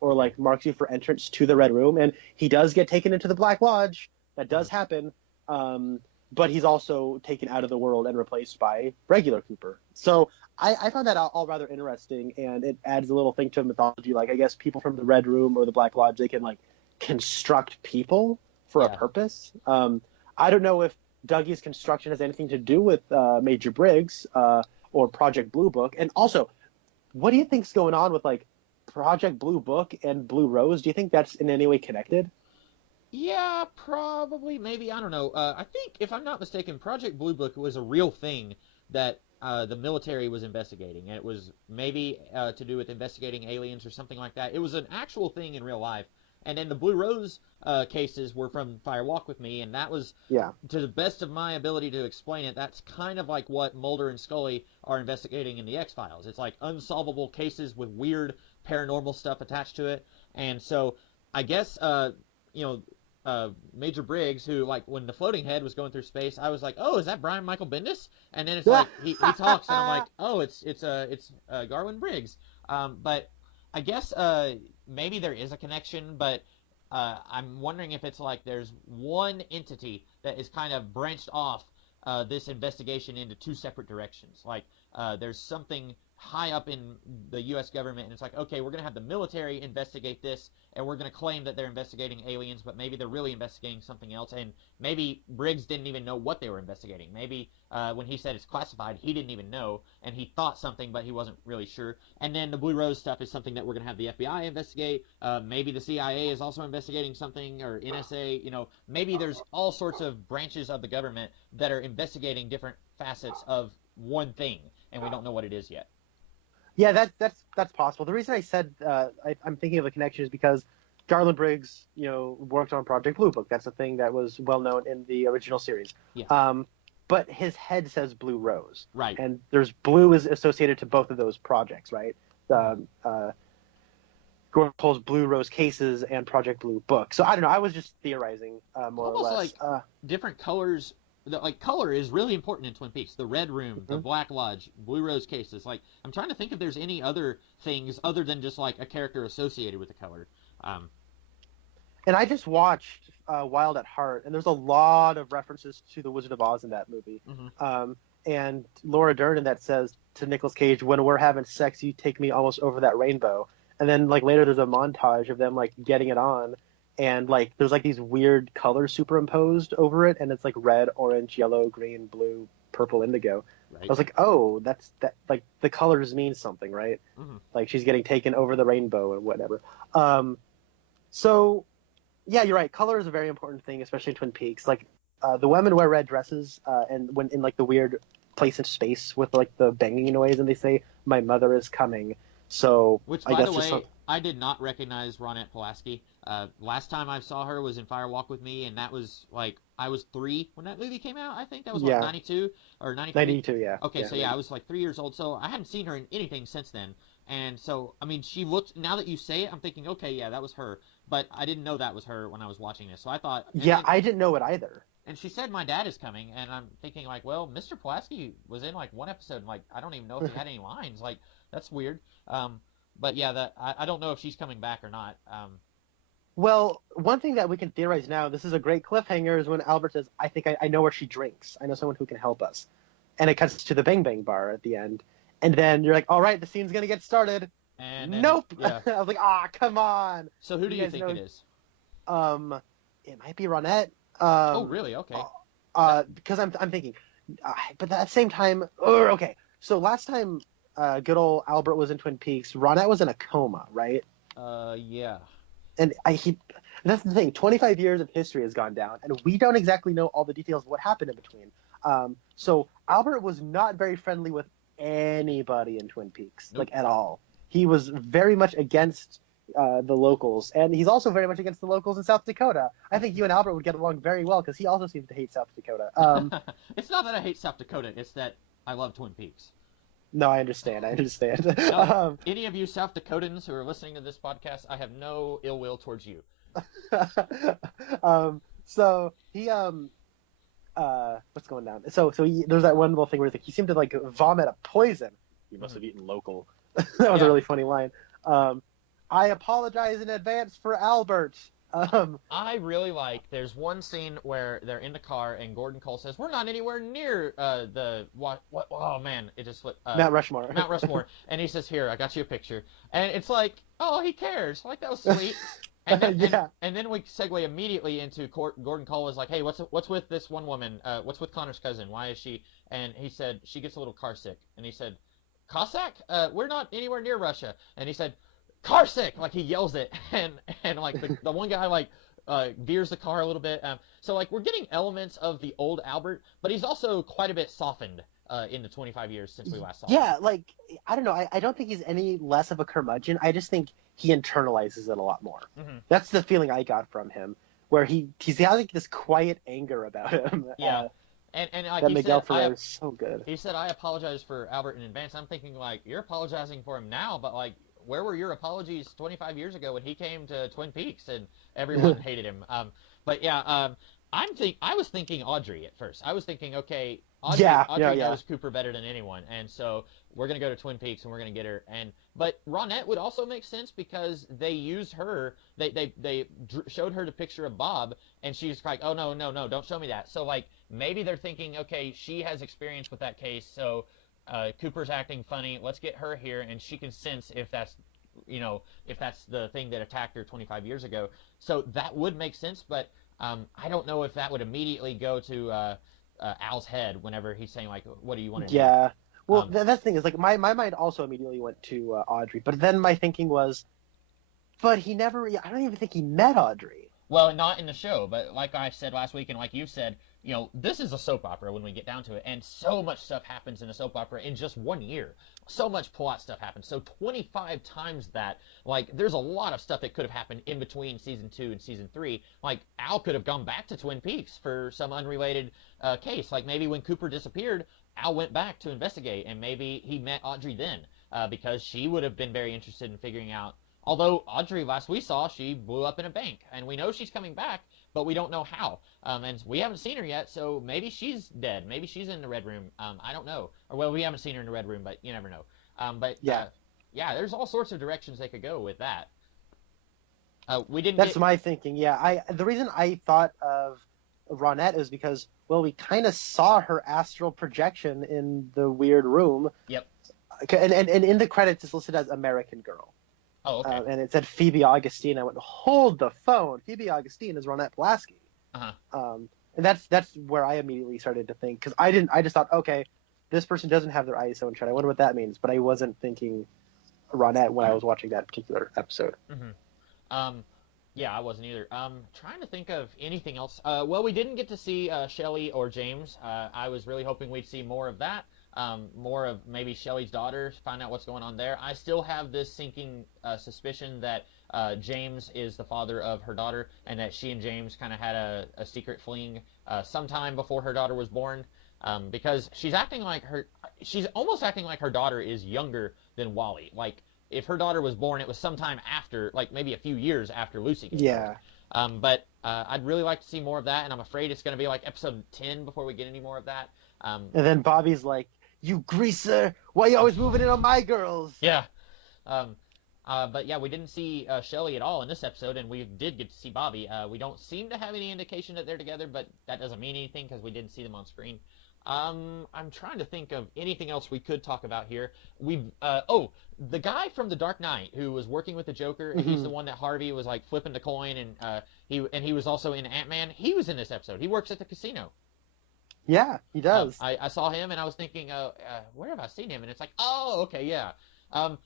or like marks you for entrance to the Red Room. And he does get taken into the Black Lodge. That does happen. But he's also taken out of the world and replaced by regular Cooper. So I found that all rather interesting, and it adds a little thing to mythology. Like I guess people from the Red Room or the Black Lodge, they can like construct people for a purpose. I don't know if Dougie's construction has anything to do with Major Briggs or Project Blue Book. And also, what do you think's going on with like Project Blue Book and Blue Rose? Do you think that's in any way connected? Yeah, probably, maybe, I don't know. I think, if I'm not mistaken, Project Blue Book was a real thing that the military was investigating. And it was maybe to do with investigating aliens or something like that. It was an actual thing in real life. And then the Blue Rose cases were from Fire Walk with Me, and that was, to the best of my ability to explain it, that's kind of like what Mulder and Scully are investigating in the X-Files. It's like unsolvable cases with weird paranormal stuff attached to it. And so I guess, Major Briggs, who, like, when the floating head was going through space, I was like, oh, is that Brian Michael Bendis? And then it's like, he talks, and I'm like, oh, it's Garwin Briggs. But I guess maybe there is a connection, but I'm wondering if it's like there's one entity that is kind of branched off this investigation into two separate directions. Like there's something high up in the U.S. government, and it's like, okay, we're going to have the military investigate this, and we're going to claim that they're investigating aliens, but maybe they're really investigating something else, and maybe Briggs didn't even know what they were investigating. Maybe when he said it's classified, he didn't even know, and he thought something, but he wasn't really sure. And then the Blue Rose stuff is something that we're going to have the FBI investigate. Maybe the CIA is also investigating something, or NSA. Maybe there's all sorts of branches of the government that are investigating different facets of one thing, and we don't know what it is yet. Yeah, that's possible. The reason I said I'm thinking of a connection is because Garland Briggs, worked on Project Blue Book. That's a thing that was well known in the original series. Yeah. But his head says Blue Rose. Right. And there's blue is associated to both of those projects, right? Gordon Pole's Blue Rose cases and Project Blue Book. So I don't know. I was just theorizing more or less. Almost like different colors. Like, color is really important in Twin Peaks. The Red Room, the Black Lodge, Blue Rose cases. Like, I'm trying to think if there's any other things other than just, like, a character associated with the color. And I just watched Wild at Heart, and there's a lot of references to The Wizard of Oz in that movie. And Laura Dern in that says to Nicolas Cage, when we're having sex, you take me almost over that rainbow. And then, like, later there's a montage of them, like, getting it on. And like there's like these weird colors superimposed over it, and it's like red, orange, yellow, green, blue, purple, indigo. Right. I was like, oh, that like the colors mean something, right? Like she's getting taken over the rainbow or whatever. So yeah, you're right. Color is a very important thing, especially in Twin Peaks. Like the women wear red dresses, and when in like the weird place in space with like the banging noise, and they say, "My mother is coming." So which, by the way, I did not recognize Ronette Pulaski. Last time I saw her was in Fire Walk with Me, and that was like I was 3 when that movie came out. I think that was 92 or 93. 92, yeah. Okay, so I was like 3 years old, so I hadn't seen her in anything since then. And so, I mean, she looked. Now that you say it, I'm thinking, okay, yeah, that was her. But I didn't know that was her when I was watching this. So I thought. I didn't know it either. And she said, "My dad is coming," and I'm thinking, like, well, Mr. Pulaski was in like one episode, and like I don't even know if he had any lines. Like that's weird. But yeah, I don't know if she's coming back or not. Well, one thing that we can theorize now, this is a great cliffhanger, is when Albert says, I think I know where she drinks. I know someone who can help us. And it cuts to the Bang Bang bar at the end. And then you're like, all right, the scene's going to get started. And then, nope. Yeah. I was like, come on. So who do you think it is? It might be Ronette. Oh, really? Okay. Because I'm thinking, but at the same time, okay. So last time good old Albert was in Twin Peaks, Ronette was in a coma, right? Yeah. And that's the thing. 25 years of history has gone down, and we don't exactly know all the details of what happened in between. So Albert was not very friendly with anybody in Twin Peaks, like at all. He was very much against the locals, and he's also very much against the locals in South Dakota. I think you and Albert would get along very well because he also seems to hate South Dakota. It's not that I hate South Dakota; it's that I love Twin Peaks. No, I understand. No, any of you South Dakotans who are listening to this podcast, I have no ill will towards you. So he what's going down? There's that one little thing where he seemed to like vomit a poison. He must have eaten local. That was a really funny line. I apologize in advance for Albert. I really like. There's one scene where they're in the car and Gordon Cole says, "We're not anywhere near the what? Oh man, it just slipped. Mount Rushmore. Mount Rushmore." And he says, "Here, I got you a picture." And it's like, oh, he cares. Like that was sweet. And then, Yeah. and then we segue immediately into Gordon Cole was like, "Hey, what's with this one woman? What's with Connor's cousin? Why is she?" And he said, "She gets a little car sick." And he said, "Cossack? We're not anywhere near Russia." And he said, "Car sick!" Like he yells it, and like the one guy like veers the car a little bit. So like we're getting elements of the old Albert, but he's also quite a bit softened in the 25 years since we last saw him. Yeah, like I don't know. I don't think he's any less of a curmudgeon. I just think he internalizes it a lot more. Mm-hmm. That's the feeling I got from him, where he's got like this quiet anger about him. Yeah. And like that he Miguel said, Ferrer is so good. He said, "I apologize for Albert in advance." I'm thinking like you're apologizing for him now, but like where were your apologies 25 years ago when he came to Twin Peaks and everyone hated him? But yeah, I was thinking Audrey at first. I was thinking, okay, Audrey knows Cooper better than anyone, and so we're gonna go to Twin Peaks and we're gonna get her. But Ronette would also make sense because they used her. They showed her the picture of Bob, and she's like, "Oh no, don't show me that." So like maybe they're thinking, okay, she has experience with that case, so Cooper's acting funny. Let's get her here, and she can sense if that's the thing that attacked her 25 years ago. So that would make sense, but I don't know if that would immediately go to Al's head whenever he's saying like, "What do you want to do?" Yeah. Well, that's the thing is like my mind also immediately went to Audrey, but then my thinking was, but he never. I don't even think he met Audrey. Well, not in the show, but like I said last week, and like you said, this is a soap opera when we get down to it, and so much stuff happens in a soap opera in just 1 year. So much plot stuff happens. So 25 times that, like, there's a lot of stuff that could have happened in between season 2 and season 3. Like, Al could have gone back to Twin Peaks for some unrelated case. Like, maybe when Cooper disappeared, Al went back to investigate, and maybe he met Audrey then, because she would have been very interested in figuring out. Although Audrey, last we saw, she blew up in a bank, and we know she's coming back, but we don't know how. And we haven't seen her yet, so maybe she's dead. Maybe she's in the Red Room. I don't know. Or, well, we haven't seen her in the Red Room, but you never know. Yeah, there's all sorts of directions they could go with that. That's my thinking. Yeah, the reason I thought of Ronette is because, well, we kind of saw her astral projection in the weird room. Yep. And in the credits, it's listed as American Girl. Oh, okay. And it said Phoebe Augustine. I went, hold the phone. Phoebe Augustine is Ronette Pulaski. Uh-huh. And that's where I immediately started to think, because I just thought, okay, this person doesn't have their eyes sewn shut. I wonder what that means. But I wasn't thinking Ronette when I was watching that particular episode. Mm-hmm. Yeah, I wasn't either. Trying to think of anything else. Well, we didn't get to see Shelley or James. I was really hoping we'd see more of that. More of maybe Shelley's daughter, find out what's going on there. I still have this sinking suspicion that James is the father of her daughter, and that she and James kind of had a secret fling sometime before her daughter was born, because she's almost acting like her daughter is younger than Wally. Like, if her daughter was born, it was sometime after, like maybe a few years after Lucy gave birth. But I'd really like to see more of that, and I'm afraid it's going to be like episode 10 before we get any more of that. And then Bobby's like, "You greaser! Why you always moving in on my girls?" Yeah. But yeah, we didn't see Shelley at all in this episode, and we did get to see Bobby. We don't seem to have any indication that they're together, but that doesn't mean anything because we didn't see them on screen. I'm trying to think of anything else we could talk about here. The guy from The Dark Knight who was working with the Joker, and he's the one that Harvey was like flipping the coin, and he was also in Ant-Man. He was in this episode. He works at the casino. Yeah, he does. I saw him, and I was thinking, where have I seen him? And it's like, oh, okay, yeah.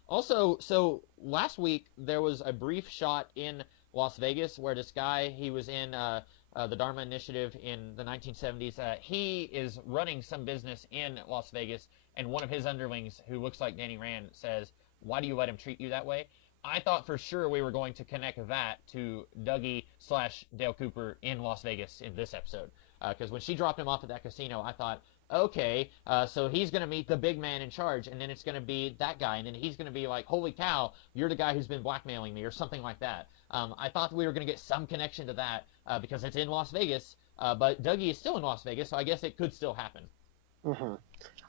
Also, so last week there was a brief shot in Las Vegas where this guy, he was in the Dharma Initiative in the 1970s. He is running some business in Las Vegas, and one of his underlings, who looks like Danny Rand, says, "Why do you let him treat you that way?" I thought for sure we were going to connect that to Dougie/Dale Cooper in Las Vegas in this episode. Because when she dropped him off at that casino, I thought, okay, so he's going to meet the big man in charge, and then it's going to be that guy, and then he's going to be like, holy cow, you're the guy who's been blackmailing me, or something like that. I thought we were going to get some connection to that because it's in Las Vegas, but Dougie is still in Las Vegas, so I guess it could still happen. Mm-hmm.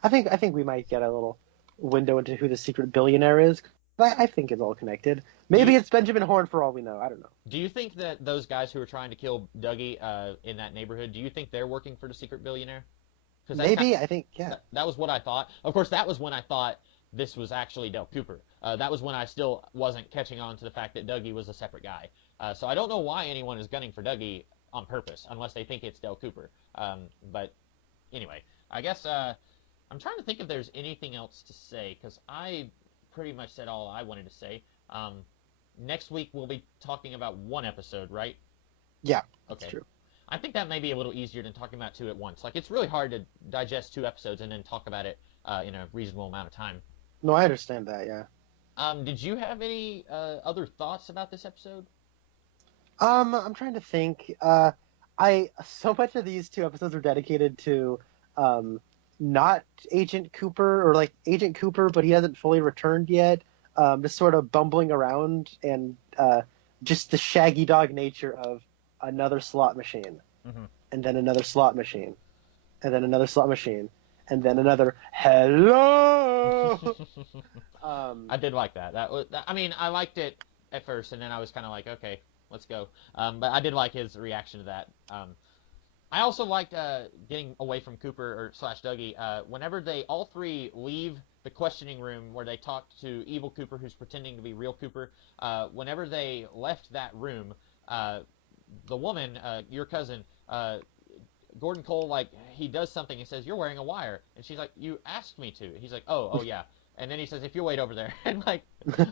I think we might get a little window into who the secret billionaire is. I think it's all connected. Maybe it's Benjamin Horn for all we know. I don't know. Do you think that those guys who are trying to kill Dougie in that neighborhood, do you think they're working for the secret billionaire? Maybe, I think, yeah. That was what I thought. Of course, that was when I thought this was actually Dale Cooper. That was when I still wasn't catching on to the fact that Dougie was a separate guy. So I don't know why anyone is gunning for Dougie on purpose, unless they think it's Dale Cooper. But anyway, I guess I'm trying to think if there's anything else to say, because I pretty much said all I wanted to say. Next week we'll be talking about one episode, right? Yeah, that's okay. True. I think that may be a little easier than talking about two at once. Like, it's really hard to digest 2 episodes and then talk about it in a reasonable amount of time. No, I understand that, yeah. Did you have any other thoughts about this episode? I'm trying to think. So much of these 2 episodes are dedicated to not Agent Cooper, or like Agent Cooper, but he hasn't fully returned yet. Just sort of bumbling around, and just the shaggy dog nature of another slot machine, mm-hmm. and then another slot machine, and then another slot machine, and then another hello. I did like that. I mean, I liked it at first, and then I was kind of like, okay, let's go. But I did like his reaction to that. I also liked getting away from Cooper or / Dougie. Whenever they all 3 leave the questioning room where they talked to evil Cooper, who's pretending to be real Cooper, whenever they left that room, the woman, your cousin, Gordon Cole, like, he does something and says, "You're wearing a wire," and she's like, "You asked me to." He's like, "Oh yeah," and then he says, "If you wait over there," and like,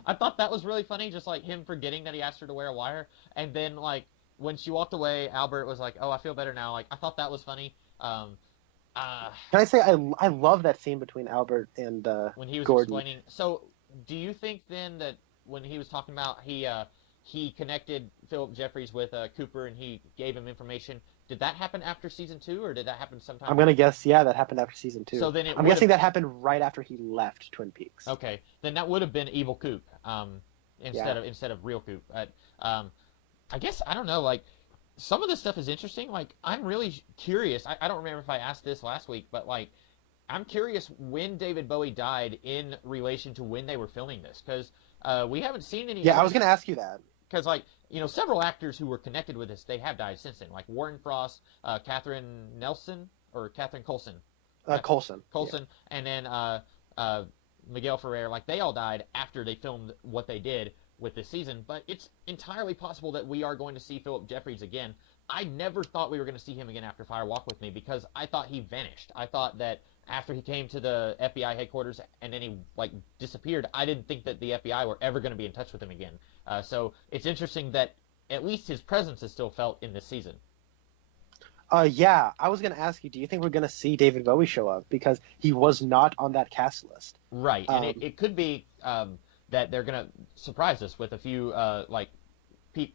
I thought that was really funny, just like him forgetting that he asked her to wear a wire, and then like when she walked away, Albert was like, "Oh, I feel better now." Like, I thought that was funny. Can I say I love that scene between Albert and when he was Gordon. explaining. So, do you think then that when he was talking about he connected Philip Jeffries with Cooper and he gave him information, did that happen after season 2, or did that happen sometime? I'm gonna guess, yeah, that happened after season 2. So then I'm guessing that happened right after he left Twin Peaks. Okay, then that would have been evil Coop instead of real Coop. I guess, I don't know, like, some of this stuff is interesting. Like, I'm really curious. I don't remember if I asked this last week, but, like, I'm curious when David Bowie died in relation to when they were filming this, because we haven't seen any... Yeah, I was going to ask you that. Because, like, you know, several actors who were connected with this, they have died since then. Like Warren Frost, Catherine Nelson, or Catherine Coulson. Coulson. Coulson, yeah. And then Miguel Ferrer. Like, they all died after they filmed what they did with this season, but it's entirely possible that we are going to see Philip Jeffries again. I never thought we were going to see him again after Fire Walk With Me, because I thought he vanished. I thought that after he came to the FBI headquarters and then he, like, disappeared, I didn't think that the FBI were ever going to be in touch with him again. So it's interesting that at least his presence is still felt in this season. Yeah, I was going to ask you, do you think we're going to see David Bowie show up? Because he was not on that cast list. Right, and it could be that they're going to surprise us with a few,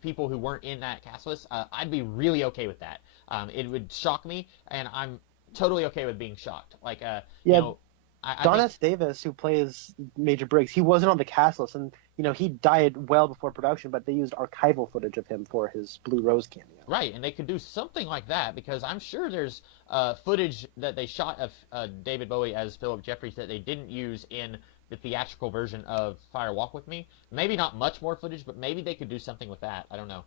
people who weren't in that cast list. I'd be really okay with that. It would shock me, and I'm totally okay with being shocked. Like, yeah, you know, Don S. Davis, who plays Major Briggs, he wasn't on the cast list, and you know he died well before production, but they used archival footage of him for his Blue Rose cameo. Right, and they could do something like that, because I'm sure there's footage that they shot of David Bowie as Philip Jeffries that they didn't use in the theatrical version of Fire Walk With Me. Maybe not much more footage, but maybe they could do something with that. I don't know.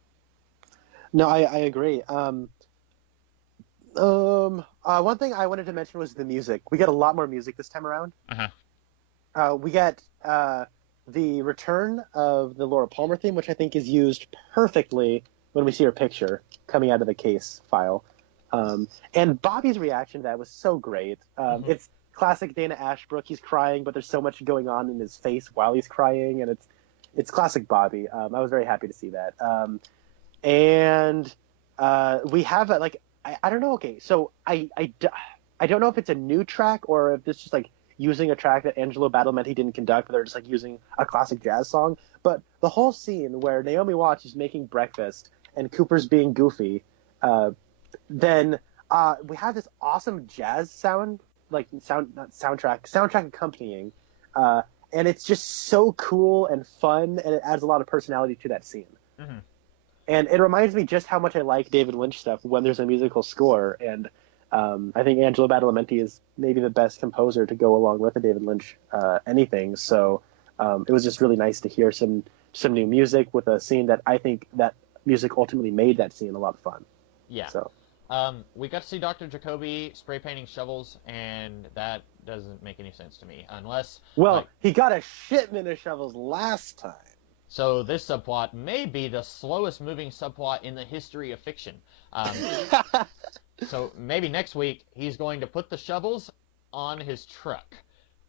No, I agree. One thing I wanted to mention was the music. We get a lot more music this time around. Uh-huh. We get the return of the Laura Palmer theme, which I think is used perfectly when we see her picture coming out of the case file. And Bobby's reaction to that was so great. It's classic Dana Ashbrook. He's crying, but there's so much going on in his face while he's crying, and it's classic Bobby. I was very happy to see that. And we have I don't know. Okay, so I don't know if it's a new track or if it's just like using a track that Angelo Badalamenti didn't conduct, but they're just like using a classic jazz song. But the whole scene where Naomi Watts is making breakfast and Cooper's being goofy, then we have this awesome jazz sound like not soundtrack accompanying, and it's just so cool and fun, and it adds a lot of personality to that scene. Mm-hmm. And it reminds me just how much I like David Lynch stuff when there's a musical score. And I think Angelo Badalamenti is maybe the best composer to go along with a David Lynch anything. So it was just really nice to hear some new music with a scene that I think that music ultimately made that scene a lot of fun. Yeah. So we got to see Dr. Jacoby spray painting shovels, and that doesn't make any sense to me. Unless... Well, he got a shipment of shovels last time. So this subplot may be the slowest moving subplot in the history of fiction. So maybe next week he's going to put the shovels on his truck,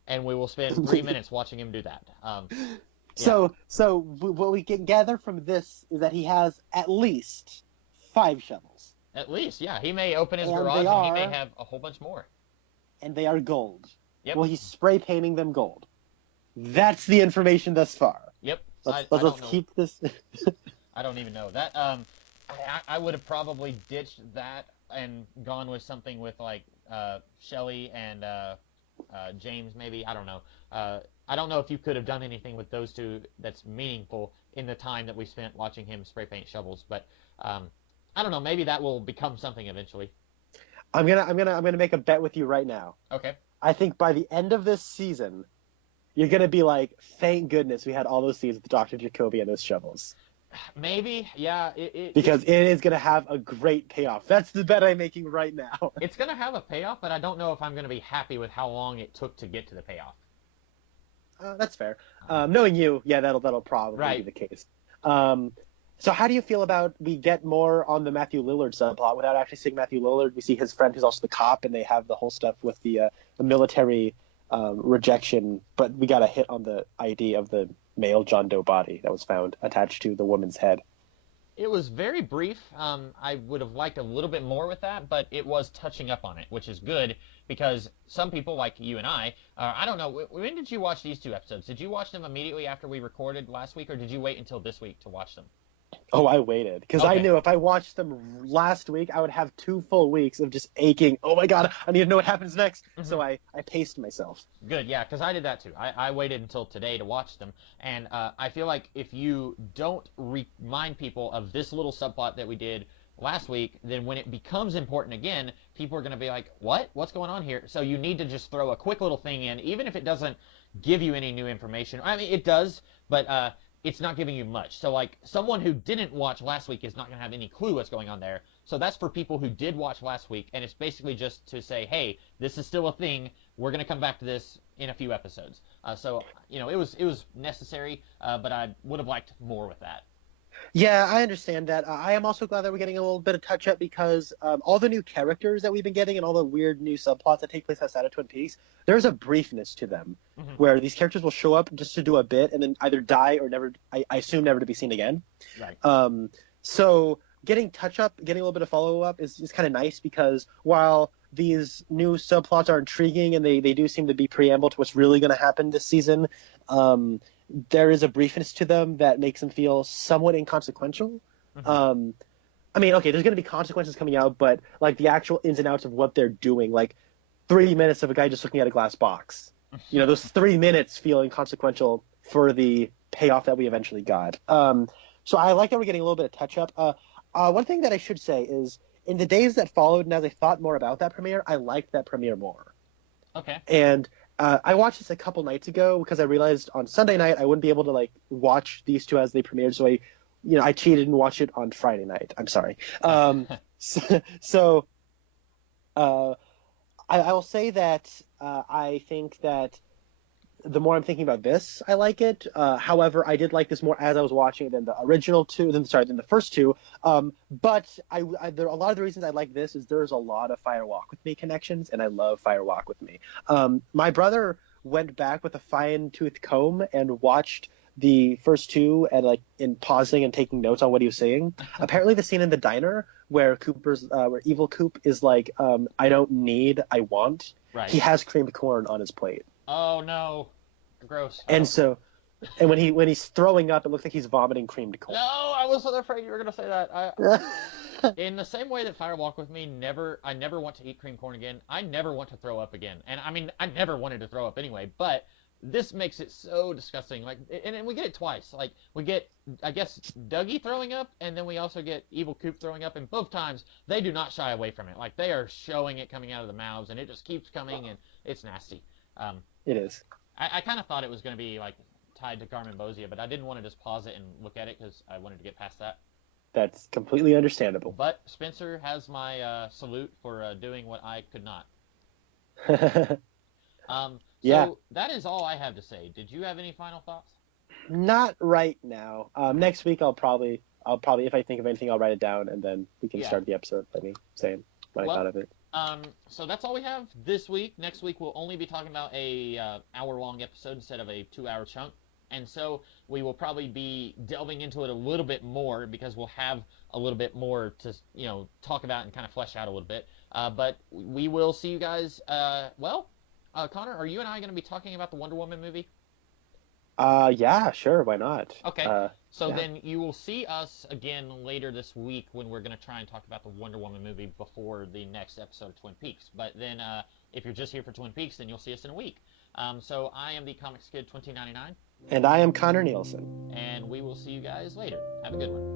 and we will spend 3 minutes watching him do that. Yeah. So what we can gather from this is that he has at least 5 shovels. At least, yeah. He may open his garage and he may have a whole bunch more. And they are gold. Yep. Well, he's spray painting them gold. That's the information thus far. Yep. Let's keep this. I don't even know that. I would have probably ditched that and gone with something with like Shelley and James, maybe. I don't know. I don't know if you could have done anything with those two that's meaningful in the time that we spent watching him spray paint shovels. But I don't know. Maybe that will become something eventually. I'm gonna make a bet with you right now. Okay. I think by the end of this season, you're going to be like, thank goodness we had all those scenes with Dr. Jacoby and those shovels. Maybe, yeah. Because it is going to have a great payoff. That's the bet I'm making right now. It's going to have a payoff, but I don't know if I'm going to be happy with how long it took to get to the payoff. That's fair. Knowing you, yeah, that'll probably be the case. So how do you feel about we get more on the Matthew Lillard subplot without actually seeing Matthew Lillard? We see his friend who's also the cop, and they have the whole stuff with the military rejection, but we got a hit on the ID of the male John Doe body that was found attached to the woman's head. It was very brief. I would have liked a little bit more with that, but it was touching up on it, which is good because some people, like you and I don't know, when did you watch these 2 episodes? Did you watch them immediately after we recorded last week, or did you wait until this week to watch them? Oh, I waited because I knew if I watched them last week, I would have 2 full weeks of just aching. Oh my God, I need to know what happens next. Mm-hmm. So I paced myself. Good, yeah, because I did that too. I waited until today to watch them, and I feel like if you don't remind people of this little subplot that we did last week, then when it becomes important again, people are going to be like, what? What's going on here? So you need to just throw a quick little thing in, even if it doesn't give you any new information. I mean, it does, but it's not giving you much. So, like, someone who didn't watch last week is not going to have any clue what's going on there. So that's for people who did watch last week, and it's basically just to say, hey, this is still a thing. We're going to come back to this in a few episodes. So, you know, it was necessary, but I would have liked more with that. Yeah, I understand that. I am also glad that we're getting a little bit of touch-up because all the new characters that we've been getting and all the weird new subplots that take place outside of Twin Peaks, there's a briefness to them where these characters will show up just to do a bit and then either die or never, I assume never to be seen again. Right. So getting touch-up, getting a little bit of follow-up is kind of nice because while these new subplots are intriguing and they do seem to be preamble to what's really going to happen this season, there is a briefness to them that makes them feel somewhat inconsequential. I mean, okay, there's going to be consequences coming out, but like the actual ins and outs of what they're doing, like 3 minutes of a guy just looking at a glass box, you know, those 3 minutes feel inconsequential for the payoff that we eventually got. So I like that we're getting a little bit of touch up. One thing that I should say is in the days that followed and as I thought more about that premiere, I liked that premiere more. Okay. And I watched this a couple nights ago because I realized on Sunday night I wouldn't be able to like watch these two as they premiered, so I cheated and watched it on Friday night. I'm sorry. I will say that I think that the more I'm thinking about this, I like it. However, I did like this more as I was watching it than the original two, than the first two. But a lot of the reasons I like this is there's a lot of Fire Walk with Me connections, and I love Fire Walk with Me. My brother went back with a fine-tooth comb and watched the first two and like in pausing and taking notes on what he was saying. Apparently, the scene in the diner where where Evil Coop is like, I don't need, I want. Right. He has creamed corn on his plate. Oh no. Gross. And so, and when he's throwing up, it looks like he's vomiting creamed corn. No, I was so afraid you were going to say that. In the same way that Fire Walk with Me, I never want to eat cream corn again. I never want to throw up again. And I mean, I never wanted to throw up anyway, but this makes it so disgusting. Like, and we get it twice. Like, we get, I guess, Dougie throwing up, and then we also get Evil Coop throwing up, and both times they do not shy away from it. Like, they are showing it coming out of the mouths, and it just keeps coming, and it's nasty. It is. I kind of thought it was going to be, like, tied to Carmen Bozia, but I didn't want to just pause it and look at it because I wanted to get past that. That's completely understandable. But Spencer has my salute for doing what I could not. Yeah. So that is all I have to say. Did you have any final thoughts? Not right now. Next week I'll probably, if I think of anything, I'll write it down, and then we can start the episode by me saying what I thought of it. So that's all we have this week. Next week we'll only be talking about a hour-long episode instead of a 2-hour chunk. And so we will probably be delving into it a little bit more because we'll have a little bit more to, talk about and kind of flesh out a little bit. But we will see you guys. Connor, are you and I going to be talking about the Wonder Woman movie? Yeah, sure. Why not? Okay. Then you will see us again later this week when we're going to try and talk about the Wonder Woman movie before the next episode of Twin Peaks. But then if you're just here for Twin Peaks, then you'll see us in a week. So I am the Comixkid 2099. And I am Connor Nielsen. And we will see you guys later. Have a good one.